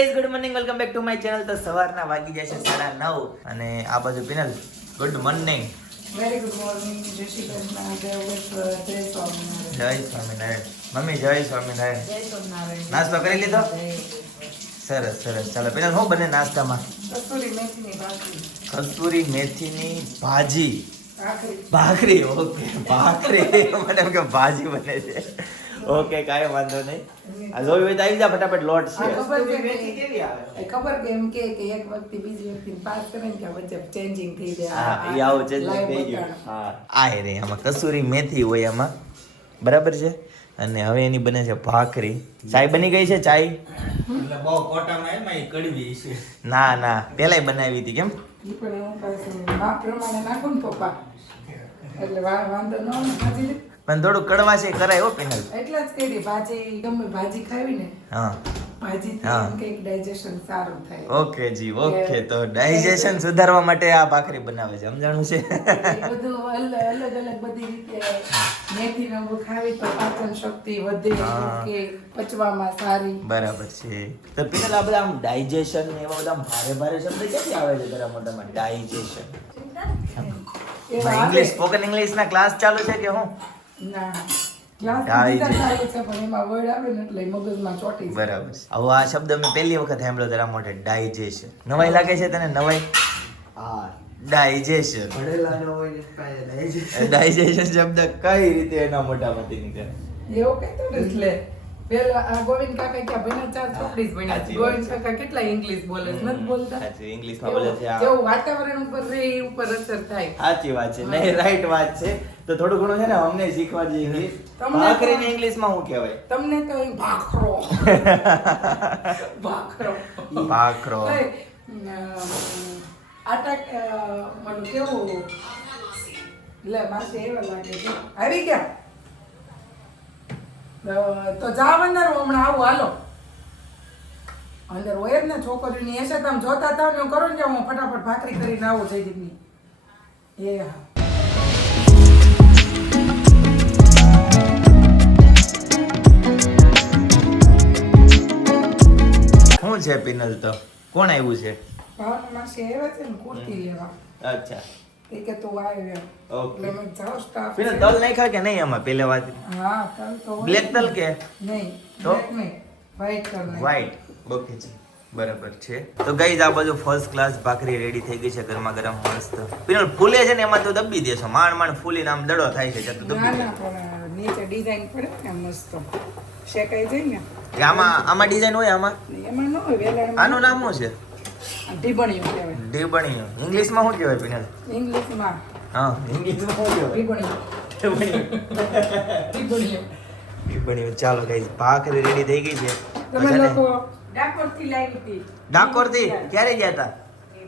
Guys good morning welcome back to my channel તો સવારના વાગી જશે સાડા નવ. અને આ બાજુ Pinal good morning very good morning જય શ્રી કૃષ્ણ. જય સ્વામિનારાયણ. જય સ્વામિનારાયણ. મમ્મી જય સ્વામિનારાયણ. જય સ્વામિનારાયણ. નાસ્તો કરી લીધો? સરસ સરસ. ચાલો પિનલ હું બને નાસ્તામાં? કસ્તુરી મેથીની ભાજી. કસ્તુરી મેથીની ભાજી. ભાખરી. ભાખરી ઓકે. ભાખરી. મને એમ કે ભાજી બને છે. ઓકે કાંઈ વાંધો નહીં. આ જોયું હોય તો આવી જા ફટાફટ લોટ છે ખબર કે- મેથી કેવી આવે? ખબર કે એમ કે કે એક વ્યક્તિ બીજી વ્યક્તિને પાસ કરે ને કે વચ્ચે ચેન્જિંગ થઈ જાય. હા એ આવું છે થઈ ગયું. હા. આ રે આમાં કસૂરી મેથી હોય આમાં. બરાબર છે? અને હવે એની બને છે ભાખરી. ચાય બની ગઈ છે ચાય? એટલે બહુ કોટામાં એમાં ઈ કડવી છે. ના ના. પેલાય બનાવી હતી કેમ? પ્રમાણે નાખું ને પપ્પા. એટલે વાંધો ન ભાજી પણ થોડું કડવા છે કરાય હો પેનલ. એટલે જ કહી ભાજી ગમે ભાજી ખાવી ને. હા. ડાયજેશન ઓકે જી ઓકે તો ડાયજેશન સુધારવા માટે આ ભાખરી બનાવે છે સમજાણું છે? બધું અલગ અલગ બધી રીતે મેથી ખાવી તો પાચન શક્તિ વધે કે પચવામાં સારી. બરાબર છે. તો પેલા આ બધા ડાયજેશન ને એવા બધા ભારે ભારે શબ્દ ક્યાંથી આવે છે તારા મોટામાં ડાયજેશન ઇંગ્લિશ સ્પોકન ઇંગ્લિશ ના ક્લાસ ચાલુ છે કે હું? ના. બરાબર હવે આ શબ્દ મેં પહેલી વખત સાંભળ્યો તારા માટે ડાયજેશન નવાઈ લાગે છે તને? નવાઈ? હા. ડાયજેશન. ડાયજેશન શબ્દ કઈ રીતે એના મોઢામાંથી નીકળે? એવું કહેતો એટલે. પેલા આ ગોવિંદ કાકા ક્યાં ભણ્યા ચાર ચોપડી જ ભણ્યા સાચી ગોવિંદ કાકા કેટલા ઇંગ્લિશ બોલે છે નથી બોલતા? સાચું, ઇંગ્લિશમાં બોલે છે આ. વાતાવરણ ઉપર રહે એ ઉપર અસર થાય. સાચી વાત છે. નહીં રાઈટ વાત છે. તો થોડું ઘણું છે ને અમને શીખવા જોઈએ ઇંગ્લિશ ભાખરીને ઇંગ્લિશમાં શું કહેવાય? તમને તો ભાખરો. ભાખરો. ભાખરો. આટા મને કેવું? લે માસે એવા લાગે છે. આવી ગયા? તો જાવ અંદર હું હમણાં આવું હાલો. અંદર હોય જ ને છોકરીની એસે તમે જોતા થાવ ને હું કરું ને હું ફટાફટ ભાખરી કરીને આવું જયદીપની. એ હા. શું છે પિનલ તો? કોણ આવ્યું છે? ભાવના માસી આવ્યા છે ને કુર્તી લેવા. અચ્છા. એ કે તું આવ્યો એમ. એટલે મેં જાઓ સ્ટાફ પિનલ તલ નાખ્યા કે નહીં આમાં પેલે વાત? હા તલ તો હોય. બ્લેક તલ કે? નહીં. તો? વ્હાઈટ કલર વ્હાઈટ ઓકે છે બરાબર છે. તો ગઈ આ બાજુ ફર્સ્ટ ક્લાસ ભાખરી રેડી થઈ ગઈ છે ગરમા ગરમ મસ્ત. પિનલ ફૂલે છે ને એમાં તો દબી દેશો. માંડ માંડ ફૂલીને આમ દડો થાય છે તો દબી ના દે. પણ નીચે ડિઝાઇન પડે ને મસ્ત. શેકાઈ જાય ને. આમાં આમાં ડિઝાઇન હોય આમાં? એમાં ન હોય આનું નામ શું છે? ઢીબણિયું કહેવાય. ઢીબણીઓ ઇંગ્લિશમાં શું કહેવાય પિનલ ઇંગ્લિશમાં. હા ઇંગ્લિશમાં શું કહેવાય? ઢીબણિયું. ઢીબણિયું. ચાલો ગાઈસ ભાખરી રેડી થઈ ગઈ છે. તમે લોકો ડાકોરથી લાવી હતી. ડાકોરથી. ક્યારે ગયા હતા?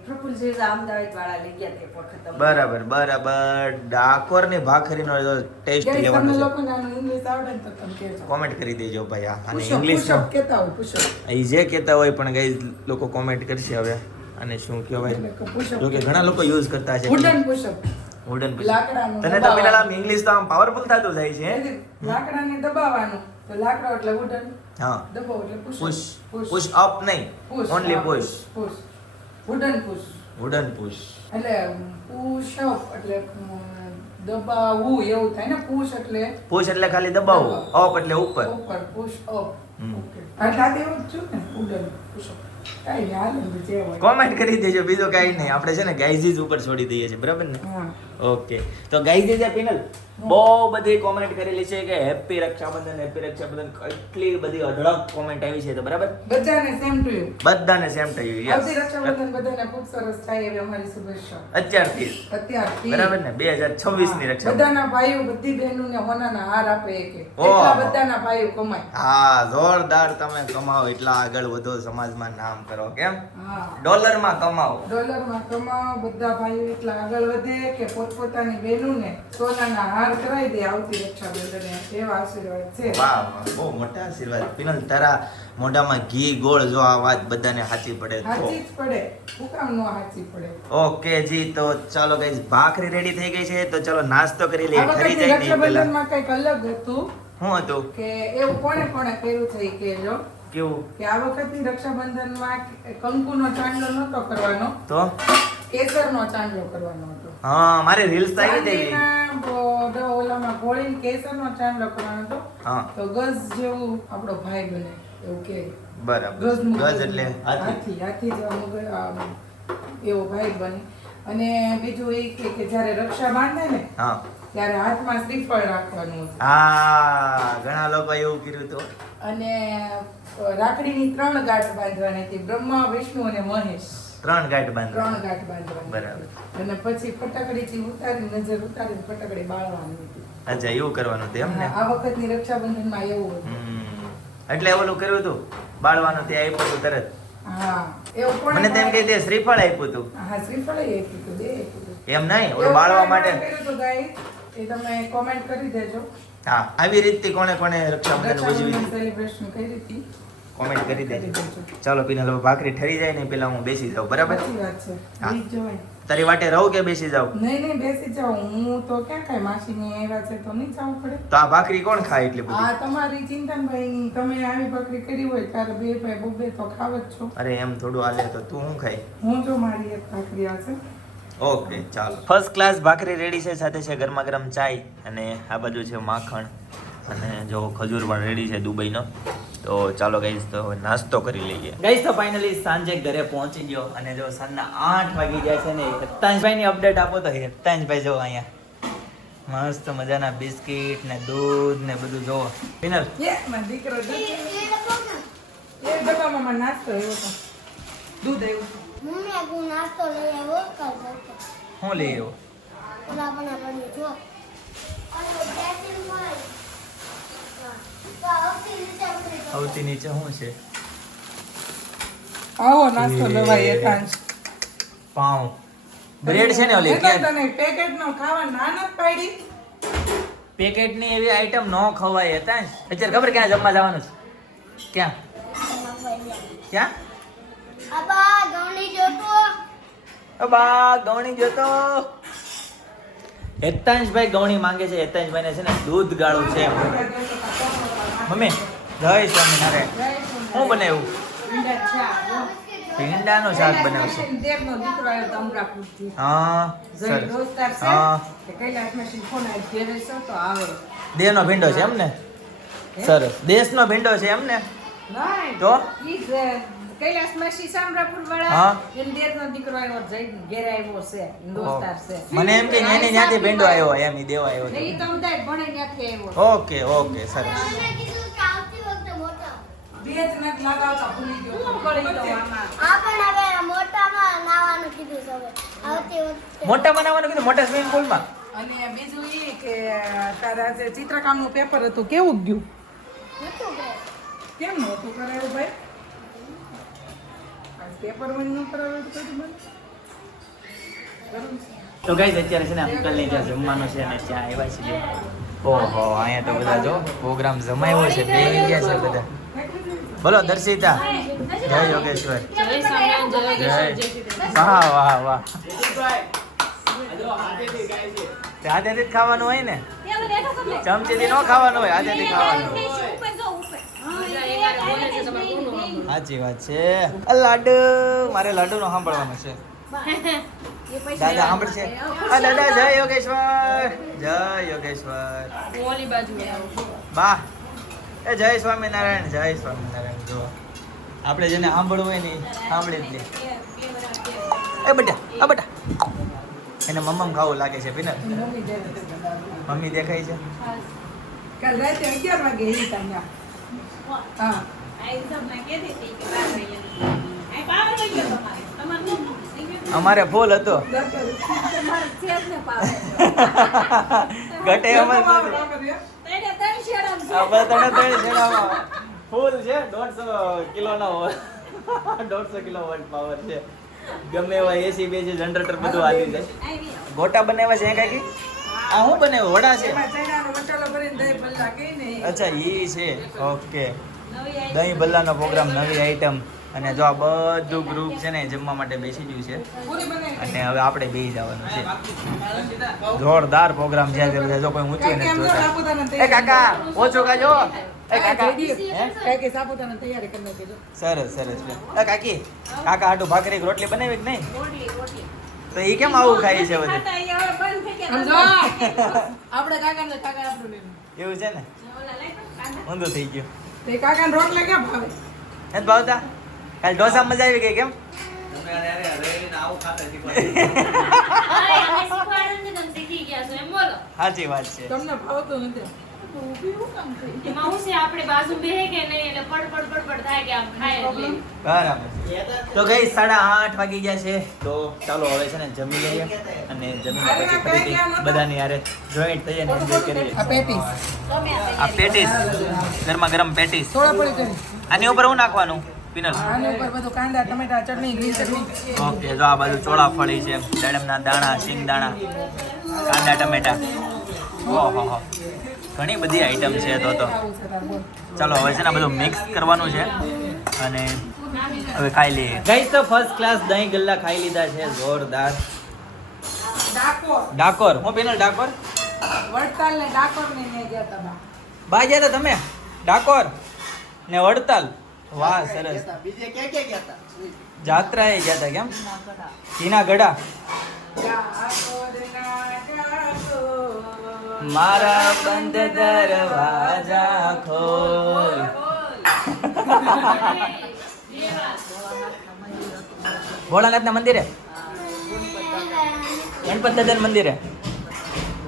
પ્રફુલ્લ અમદાવાદ વાળા લઈ ગયા તે વખત અમને. બરાબર બરાબર. ડાકોરની ભાખરીનો ટેસ્ટ લેવાનો છે. લોકોને આનું ઇંગ્લિશ આવડે તો તમે કોમેન્ટ કરી દેજો ભાઈ આ અને ઇંગ્લિશ એ જે કહેતા હોય પણ ગઈ લોકો કોમેન્ટ કરશે હવે. અને શું કહેવાય? જો કે ઘણા લોકો યુઝ કરતા છે વુડન પુશઅપ વુડન લાકડાનું તને તો પેલા આમ ઇંગ્લિશ તો આમ પાવરફુલ થતું જાય છે લાકડાને દબાવવાનું. તો લાકડો એટલે વુડન હા. દબાવો એટલે પુશ પુશ અપ નહીં. Only only push push wooden push wooden push એટલે પુશ અપ એટલે દબાવવું એવું થાય ને પુશ એટલે? પુશ એટલે ખાલી દબાવવું અપ એટલે ઉપર. ઉપર પુશ અપ ઓકે એટલે આ એવું જ છું ને વુડન પુશ અપ કોમેન્ટ કરી દેજો બીજો કાંઈ નહીં. આપણે છે ને ગાઈઝીઝ ઉપર છોડી દઈએ છીએ બરાબર ને? હા. ઓકે. તો ગાઈઝીસ પિનલ બહુ બધી કોમેન્ટ કરેલી છે કે હેપી રક્ષાબંધન હેપી રક્ષાબંધન. કેટલી બધી અઢળક કોમેન્ટ આવી છે તો બરાબર? બધાને સેમ ટુ યુ બધાને same to you yes Rakshabandhan બધાને ખૂબ સરસ થાય એવી અમારી શુભેચ્છા અત્યારથી અત્યારથી બરાબર ને? બે હજાર છવ્વીસની રક્ષા બધાના ભાઈઓ બધી બહેનોને હોનાના હાર આપે એક. એટલા બધાના ભાઈઓ કમાય. હા જોરદાર તમે કમાઓ એટલા આગળ વધો સમાજમાં નામ કરો કેમ? હા. ડોલરમાં કમાઓ ડોલરમાં કમાઓ બધા ભાઈઓ એટલા આગળ વધે કે પોતપોતાની બહેનોને સોનાના હાર કરાવી દે આવતી રક્ષાબંધને. એવા આશીર્વાદ છે. વાહ વાહ બહુ મોટા આશીર્વાદ. પિનલ તારા મોઢામાં ઘી ગોળ જો આ વાત બધાને સાચી પડે સાચી જ પડે. હુકામ નો સાચી પડે? ઓકે જી તો ચાલો ગાઈસ ભાખરી રેડી થઈ ગઈ છે તો ચાલો નાસ્તો કરી લઈએ. આ ખરી જાય ને એ પહેલા. રક્ષાબંધનમાં કંઈક અલગ હતું. શું હતું? કે એવું કોણે કોણે કર્યું છે કે જો કેવું? કે આ વખતની રક્ષાબંધનમાં કંકુનો ચાંદલો નતો કરવાનો. તો? કેસરનો ચાંદલો કરવાનો હા મારે રીલ્સ આવી હતી. ચાંદીના બ- ડ- ઓલામાં ગોળીને કેસરનો ચાંદલો કરવાનો હતો. હા. તો ગઝ જેવું આપણો ભાઈ બને એવું કે. બરાબર. ગઝ એટલે હાથી. હાથી હાથી જેવા મુગલ, આ, એવો ભાઈ બને. અને બીજું એ કે કે જ્યારે રક્ષા બાંધે ને હા. ત્યારે હાથમાં શ્રીફળ રાખવાનું હા ઘણા લોકો એવું કર્યું તો અને રાખડીની ત્રણ ગાંઠ બાંધવાની હતી. બ્રહ્મા વિષ્ણુ અને મહેશ. ત્રણ ગાંઠ બાંધ ત્રણ ગાંઠ બાંધવાની. બરાબર. અને પછી ફટાકડીથી ઉતારી નજર ઉતારી ફટાકડી બાળવાની હતી. અચ્છા એવું કરવાનું હતું એમ ને? આ વખતની રક્ષાબંધનમાં એવું હતું. એટલે ઓલું કર્યું હતું? બાળવાનું તે આપ્યું હતું તરત? હા એવું કોણે મને તેમ કે તે શ્રીફળ આપ્યું હતું. હા શ્રીફળ આપ્યું હતું, બે એમ નહીં? ઓલું બાળવા માટે? એ તમે કોમેન્ટ કરી દેજો. હા આવી રીતથી કોણે કોણે રક્ષાબંધન ઉજવી સેલિબ્રેશન કરી હતી. કોમેન્ટ કરી દેજો. ચાલો પીને લો ભાખરી ઠરી જાય ને પેલા હું બેસી જાઉં બરાબર? છે. તારી વાટે રહું કે બેસી જાઉં? નહીં નહીં બેસી જાઉં. હું તો ક્યાં કાંઈ માસીની આવ્યા છે તો નહીં જવું પડે. તો આ ભાખરી કોણ ખાય એટલે બધી? આ તમારી ચિંતનભાઈની તમે આવી ભાખરી કરી હોય ત્યારે બે ભાઈ બબે તો ખાવ જ છો. અરે એમ થોડું હાલે તો તું શું ખાય? હું જો મારી એક ભાખરી આ છે. ઓકે ચાલો. ફર્સ્ટ ક્લાસ ભાખરી રેડી છે સાથે છે ગરમા ગરમ ચાય અને આ બાજુ છે માખણ. અને જો ખજૂર પણ રેડી છે દુબઈનો. તો ચાલો ગઈશ તો નાસ્તો કરી લઈએ ગઈશ તો ફાઇનલી સાંજે ઘરે પહોંચી ગયો અને જો સાંજના આઠ વાગી જાય છે ને હેતાંશભાઈની અપડેટ આપો તો હેતાંશભાઈ જો અહીંયા મસ્ત મજાના બિસ્કિટ ને દૂધ ને બધું જો ફિનલ દીકરો દૂધ એ ડબ્બામાં મારો નાસ્તો દૂધ આવ્યું નાસ્તો લઈ આવ્યો લઈ આવ્યો સૌથી નીચે શું છે? આવો નાસ્તો લેવાય એકાંશ પાઉં. બ્રેડ છે ને ઓલી તને પેકેટનો ખાવા ના પાડી. પેકેટની એવી આઈટમ ન ખવાય હતા અત્યારે ખબર ક્યાં જમવા જવાનું છે? ક્યાં? ક્યાં? અબા ગવણી જોતો. અબા ગવણી જોતો હેતાંશભાઈ ગવણી માંગે છે. હેતાંશભાઈને છે ને દૂધ ગાળું છે. મમ્મી જય સ્વામિનારાયણ શું બનાવ્યું ભીંડાનું શાક તો અમરાપુરથી. હા સરસ હા છો. દેહનો ભીંડો છે એમ ને સરસ દેશનો ભીંડો છે એમ ને તો? ઈ જ, કૈલાસમાં શ્રી વાળા, એમ દેરનો દીકરો આવ્યો, જઈ ઘેર આવ્યો છે, દોસ્તાર છે. મને એમ કે એની ત્યાંથી ભેંડો આવ્યો એમ ઈ દેવા આવ્યો તો ભણે આવ્યો. ઓકે ઓકે સરસ મને કીધું કે આવતી વખતે મોટા બે જ લગાવતા ભૂલી ગયો. શું કરી દઉં આમાં? આ હવે મોટામાં નાવાનું કીધું છે હવે. મોટા બનાવવાનું કીધું? મોટા સ્વિમિંગ પુલમાં? અને બીજું એ કે તારા જે ચિત્રકામનું પેપર હતું કેવું ગયું? કેમ નહોતું કરાયું ભાઈ? આ પેપર વન ન કરાવ્યું તો કઈ બંધ તો ગાઈઝ અત્યારે છે ને અંકલની ત્યાં જમવાનું છે અને ત્યાં આવ્યા છે ઓહો અહીંયા તો બધા જો પ્રોગ્રામ જમાયો છે. બે ગયા છે બધા. બોલો દર્શિતા. જય યોગેશ્વર. વાહ વાહ વાહ. હાથેથી જ ખાવાનું હોય ને? ચમચીથી ન ખાવાનું હોય હાથેથી ખાવાનું સાચી વાત છે. આ લાડુ મારે લાડુ નો સાંભળવાનો છે. દાદા સાંભળશે. આ દાદા જય યોગેશ્વર. જય યોગેશ્વર. બા. એ જય સ્વામિનારાયણ જય સ્વામિનારાયણ જો આપણે જેને સાંભળવું હોય ને સાંભળી જ લે. એ બટા આ બટા. એને મમ્મમ ખાવું લાગે છે પીને. મમ્મી દેખાય છે? કાલ રાતે અગિયાર વાગે એ ત્યાં હા. અમારે ફૂલ હતો. ઘટે એમ જ ઘરમાં નથી. વાપરીએ. તઈને ત્રણ શેરમ છે. આ બધા ત્રણે છેડામાં ફૂલ છે દોઢસો કિલોનો દોઢસો કિલો વોટ પાવર છે. ગમે એવા એસી બેસી જનરેટર બધું આવી જાય. ગોટા બનાવ્યા છે કાકી? આ શું બને વડા છે? અચ્છા ઈ છે. ઓકે. દહીં ભલ્લાનો પ્રોગ્રામ નવી આઈટમ અને જો આ બધું ગ્રુપ છે ને જમવા માટે બેસી ગયું છે. અને હવે આપણે બેસી જવાનું છે. જોરદાર પ્રોગ્રામ છે બધા જો કોઈ ઊંચું નથી જોતા. એ કાકા ઓછો કાજો એ કાકા. સરસ. સરસ એ કાકી કાકા આટું ભાખરી કે રોટલી બનાવી કે નહીં? તો એ કેમ આવું ખાય છે બધું? ખાતા અહીંયા હવે બંધ થઈ ગયા. સમજો. આપણે કાકા એવું છે ને. ઊંધું થઈ ગયું. કાકા કાકાને રોટલા કેમ ભાવે? ભાવતા? કાલ ઢોસા મજા આવી ગઈ કેમ? સાચી વાત છે. તમને ભાવતું નથી. તો ઊભી હું કામ થઈ? એમાં હું છે આપણે બાજુ બેહે કે નહીં એટલે પડ પડ પડ પડ થાય કે આમ ખાય એટલે બરાબર તો ગઈ સાડા આઠ વાગી ગયા છે તો ચાલો હવે છે ને જમી લઈએ અને જમીને પછી ફરીથી બધાની યારે જોઈન્ટ થઈએ ને એન્જોય કરીએ. આ પેટીસ. આ પેટીસ ગરમા ગરમ પેટીસ. થોડા પડી કરી આની ઉપર હું નાખવાનું? પિનલ આની ઉપર બધું કાંદા ટમેટા ચટણી ગ્રીન ચટણી. ઓકે જો આ બાજુ ચોળા ફળી છે દાડમના દાણા સિંગ દાણા કાંદા ટમેટા. ઓહો હો ઘણી બધી આઈટમ છે તો તો. ચાલો હવે છે ને બધું મિક્સ કરવાનું છે. અને હવે ખાઈ લઈએ. ગઈ તો ફર્સ્ટ ક્લાસ દહીં ગલ્લા ખાઈ લીધા છે જોરદાર. ડાકોર. ડાકોર. હું પેનલ ડાકોર? વડતાલ ને ડાકોર ને ગયા હતા બા. બા ગયા હતા તમે? ડાકોર ને વડતાલ? વાહ સરસ. બીજે કે કે ગયા હતા? જાત્રાએ ગયા હતા કેમ? ઘીના ગડા મારા બંધ દરવાજા ખોલ. ભોળાનાથના મંદિરે? ગણપત દાદાના મંદિરે?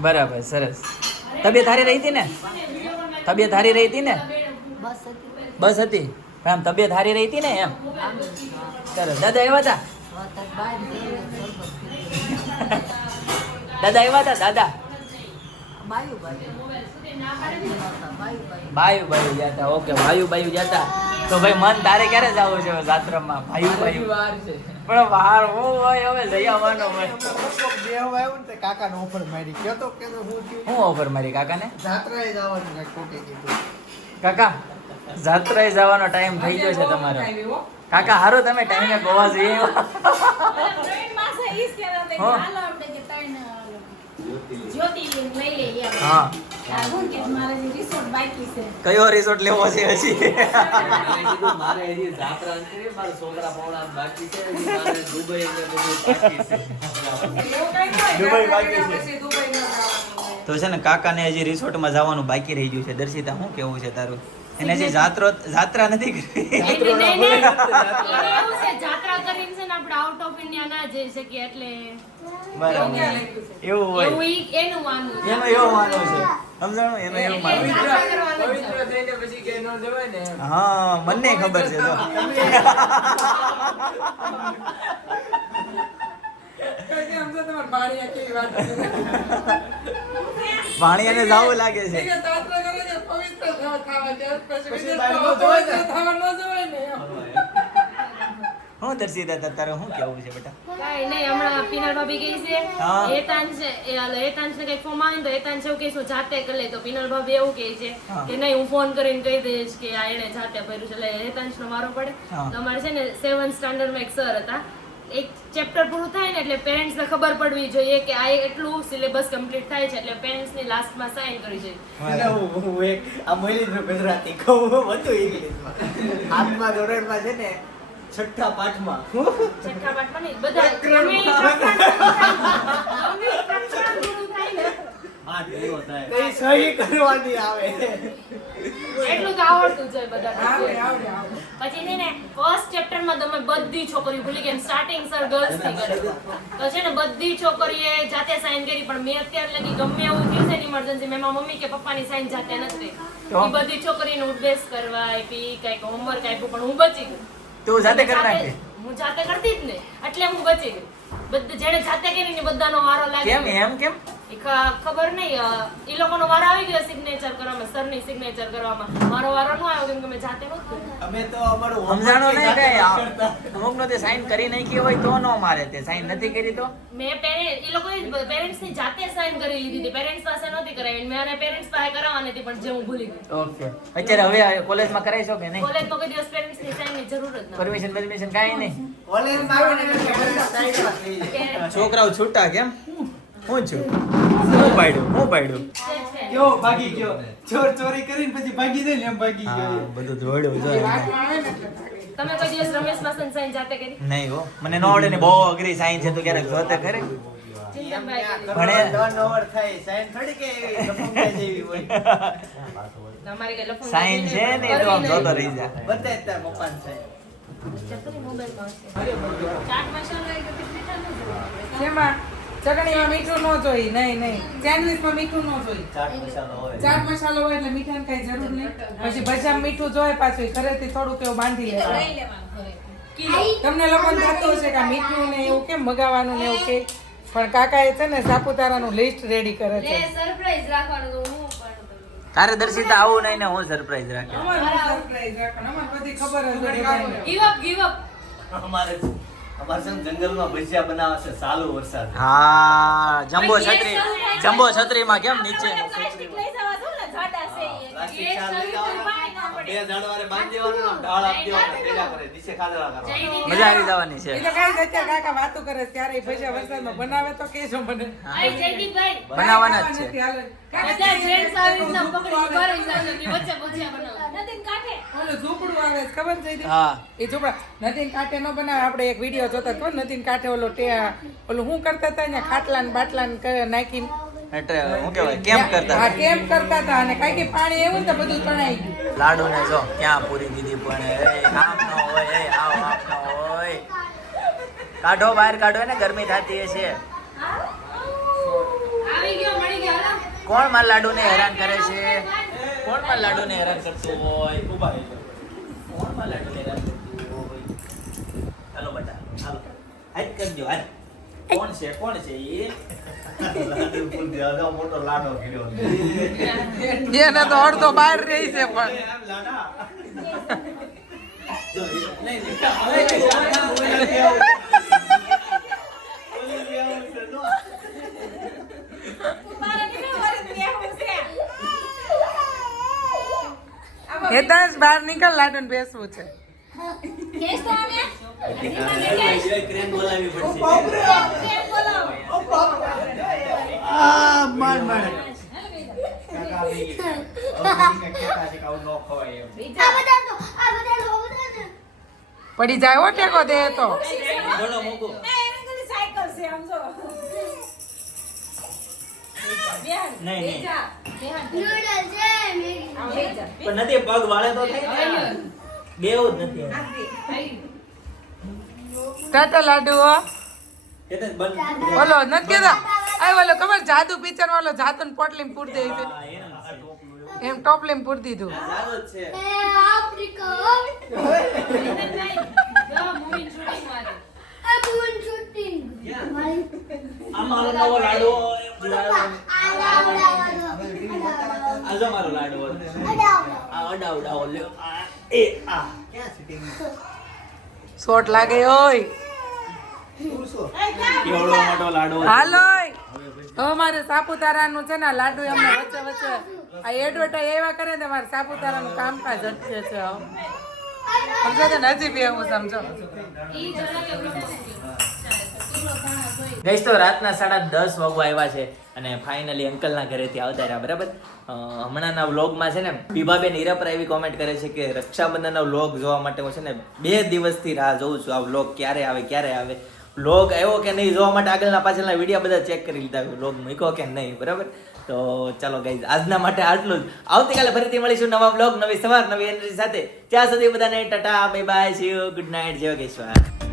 બરાબર સરસ. તબિયત હારી રહી હતી ને? તબિયત હારી રહી હતી ને? બસ હતી? પણ આમ તબિયત હારી રહી હતી ને એમ? સરસ. દાદા આવ્યા હતા? દાદા આવ્યા હતા? દાદા? ભાઈ બાયુ ગયા ઓકે બાયુ બાયુ જતા તો ભાઈ મન તારે ક્યારે જવું છે જાત્રામાં? બાયુ બાયુ પણ વાર હું હોય હવે જઈ આવવાનો હોય. ને કાકાને offer મારી. કયો તો કે હું હું ઓફર મારી કાકાને? જાત્રાએ જવાનું. કાકા? જાત્રાએ જવાનો ટાઈમ થઈ ગયો છે તમારો કાકા હારો તમે ટાઈમે ગોવા જઈ આવ્યા. ટ્રેનમાં છે ઈ જ કહેતા હતા કે હા. હાલો આપણે કે ત્રણ જ્યોતિર્લિંગ લઈ લઈએ આપણે. હા આ હું કે મારે જે રિસોર્ટ બાકી છે કયો રિસોર્ટ લેવો છે હજી મારે હજી જાત્રા નથી મારા છોકરા પૌણા બાકી છે દુબઈ છે. દુબઈ બાકી છે. તો છે ને કાકાને હજી રિસોર્ટમાં જવાનું બાકી રહી ગયું છે દર્શિતા શું કેવું છે તારું એને જે જાત્રો જાત્રા નથી કરી. જાત્રા કરીને છે ને આપણે આઉટ ઓફ ઇન્ડિયા ના જઈ શકીએ એટલે બરાબર. એવું હોય. ઈ- એનું માનવું એનું એવું માનવું છે. સમજાણું? એનું એવું માનવું હા મને ખબર છે તો. ભાણિયાને જાવું લાગે એ છે કે જાત્રા કરે છે, પવિત્ર થવા જાય. પછી ન? ને. પવિત્ર ન જવાય ને હું દર્શિતા દાદા તારે શું કેવું છે બેટા? કાંઈ નહીં, હમણાં પીનલ ભાભી કહી છે. એતાન હેતાંશ એ હાલો, છે કઈ ફોન આવે તો તો છે એવું કહે છે, જાતે કરી લે. તો પીનલ ભાભી એવું કહે છે કે નહીં હું ફોન કરીને કહી દઈશ કે આ એને જાતે ભર્યું છે. એટલે હેતાંશનો મારો પડે. તમારે છે ને સેવન સ્ટાન્ડર્ડમાં એક સર હતા. એક ચેપ્ટર પૂરું થાય ને એટલે પેરેન્ટ્સને ખબર પડવી જોઈએ કે આ એટલું સિલેબસ કમ્પ્લીટ થાય છે એટલે પેરેન્ટ્સની લાસ્ટમાં સાઇન કરવી જોઈએ. હું- હું એક આ મહિલીનું ગુજરાતી. કહું બધું ઇંગ્લિશમાં હાથમાં ધોરણમાં છે ને છઠ્ઠા પાઠમાં. છઠ્ઠા પાઠમાં નહીં બધા સહી કરવાની આવે. એટલું તો આવડતું છે બધા આવડે, આવડે. પછી છે ને ફર્સ્ટ ચેપ્ટરમાં તમે બધી છોકરીઓ ભૂલી ગઈ સ્ટાર્ટિંગ સર ગર્લ્સથી કરે. તો છે ને બધી છોકરીએ જાતે સાઈન કરી પણ મેં અત્યારે લગી ગમે એવું થયું છે ને ઇમરજન્સી મેં મારા મમ્મી કે પપ્પાની સાઈન જાતે નથી? કરી. એ બધી છોકરીને ઉદ્દેશ કરવા આપી કંઈક હોમવર્ક આપ્યું પણ હું બચી ગઈ. તો જાતે કરી નાખી હું જાતે કરતી જ ને એટલે હું બચી ગઈ. બધા જેણે જાતે કરીને બધાનો વારો કેમ એમ કેમ? ખબર નહીં એ લોકોનો વારો આવી ગયો સિગ્નેચર કરવામાં સરની સિગ્નેચર કરવામાં મારો વારો ન આવ્યો કેમ કે મેં જાતે નહોતું અમે તો અમારું સમજાણો નહીં કઈ. અમુક નો તે સાઈન કરી નાખી હોય તો નો મારે તે સાઈન નથી કરી તો. મેં પેરેન્ટ એ લોકો પેરેન્ટ્સની જાતે સાઇન કરી લીધી હતી. પેરેન્ટ્સ પાસે નહોતી કરાવી મેં પેરેન્ટ્સ પાસે કરાવવાની હતી પણ જે હું ભૂલી ગઈ. ઓકે અત્યારે હવે કોલેજમાં શકો કે નહીં કોલેજમાં કોઈ દિવસ પેરેન્ટ્સની સાઈનની જરૂર જ ન પરમિશન પરમિશન કાઈ નહીં કોલેજમાં આવે ને એટલે બધા સાઈડમાં થઈ જાય. કે છોકરાઓ છૂટા કેમ? હું છું? હું પાડ્યું? હું પાડ્યું? છે. ભાગી ગયો. ચોર ચોરી કરીને પછી ભાગી જાય ને એમ ભાગી હા ગયો બધું દોડ્યો ભાગે. તમે કોઈ દિવસ રમેશ માસન સાઈન જાતે કરી? નહીં હો. મને ન આવડે ને બહુ અઘરી સાઈન છે તો ક્યારેક જોતે કરે ચિંતનભાઈ. ભણે- થાય થોડી કે લફંગા જેવી હોય. સાઈન છે ને તો આમ જોતો રહી બતાય તાર ચાટ મસાલા ચટણીમાં મીઠું ન જોઈ નહીં નહીં. સેન્ડવિચમાં મીઠું ન જોઈ. ચાટ મસાલો હોય. ચાટ મસાલો હોય એટલે મીઠાની કઈ જરૂર નહીં. પછી ભજીયામાં મીઠું જોઈએ પાછું ઘરેથી થોડુંક એવું બાંધી લેવાનું. તમને લોકોને થતું હશે કે આ મીઠું ને એવું કેમ મગાવવાનું ને એવું કે? પણ કાકાએ છે ને સાપુતારાનું લિસ્ટ રેડી કરે છે. સરપ્રાઈઝ રાખવાનું તો હું પણ તારે દર્શિતા આવું નહીં ને હું સરપ્રાઈઝ રાખે. અમારે surprise રાખવાનું. અમારે બધી ખબર જ ગીવ અપ ગીવ અપ અમારે જંગલમાં ભજીયા બનાવે છે ચાલુ વરસાદ. હા જમ્બો છત્રી જમ્બો છત્રીમાં કેમ નીચે પ્લાસ્ટિક ચાલ લઈ બે ઝાડવારે બાંધી દેવાનું ઢાળ આપી દેવાના ભેગા કરે નીચે ખાધડા કરવાના મજા આવી જવાની છે. તો કાકા વાતો કરે ત્યારે ભજા વરસાદમાં બનાવે તો કેજો મને. આઈ જયદીપભાઈ બનાવવાના જ છે. બધા જેન્ટ્સ આવી રીતના પકડી ઊભા જાય કે વચ્ચે ભજીયા બનાવો. નદીન કાંઠે. ઓલું ઝૂંપડું આવે ખબર છે હા. એ ઝૂંપડા. નદીન કાંઠે ન બનાવે. આપણે એક વીડિયો જોતા ખબર નદીન કાંઠે ઓલો ઓલું શું કરતા હતા ને ખાટલા ને બાટલા ને નાખીને. શું કહેવાય કેમ કરતા હા કેમ કરતા હતા અને કઈ કઈ પાણી એવું ને બધું તણાઈ ગયું. લાડુ ને જો ક્યાં પૂરી દીધી પણ એ આમ ન હોય એ આવ આમ ન હોય. કાઢો બહાર કાઢો ને ગરમી થતી હશે. આવી ગયો મળી ગયો હાલો. કોણ મારા લાડુ ને હેરાન કરે છે? કોણ મારા લાડુ ને હેરાન કરતું હોય? ઊભા રહી કોણ મારા લાડુ ને હેરાન કરતું હોય? ચાલો બેટા હાલો. હાથ કરજો હાથ કોણ છે? કોણ છે એ મોટો લાડો કર્યો એને તો અડધો બહાર રહી છે પણ. હેતાંશ બહાર નીકળ લાડુ બેસવું છે ક્રેન બોલાવી પડશે આ, માર, માર. પડી જાય હો ટેકો દે તો ઘણો મૂકો નહીં નહીં નૂડલ છે મેગી પણ નથી પગ વાળે તો થાય બેવું જ નથી. ટાટા લાડુ હો? બોલો ઓલો નથી કેતા? આ ઓલો ખબર જાદુ પિક્ચર વાળો જાદુ ને પોટલી પૂર દે છે. એમ ટોપલી પૂર દીધું. સારો છે. એ આફ્રિકા મૂવી શૂટિંગમાં આ બુન શૂટિંગ આ મારો નવો લાડુ આ લાવડા આ જો મારો લાડુ આ અડાવ અડાવ લ્યો આ એ આ ક્યાં sitting? શોટ લાગે ઓય? કેવડો મોટો હવે સાપુતારાનું છે ને લાડુ અમને વચ્ચે વચ્ચે આ એડવર્ટાઈઝ એવા કરે ને મારે સાપુતારાનું કામકાજ અટકે છે સમજો ને, હજી બી હું સમજો ઈ જરા કે ગઈશ તો રાતના સાડા દસ વાગવા આવ્યા છે અને ફાઇનલી અંકલના ઘરેથી આવતા રહ્યા, બરાબર? હમણાંના વ્લોગમાં છે ને બીબાબેન હીરાપરા એવી કોમેન્ટ કરે છે કે રક્ષાબંધનના વ્લોગ જોવા માટે હું છે ને બે દિવસથી રાહ જોઉં છું, આ વ્લોગ ક્યારે આવે ક્યારે આવે? વ્લોગ આવ્યો કે નહીં જોવા માટે આગળના પાછળના વીડિયો બધા ચેક કરી લીધા વ્લોગ મૂક્યો કે નહીં, બરાબર? તો ચાલો ગાઈઝ આજના માટે આટલું જ. આવતીકાલે ફરીથી મળીશું નવા વ્લોગ, નવી સવાર, નવી એનર્જી સાથે. ત્યાં સુધી બધાને tata bye bye see good night જય યોગેશ્વર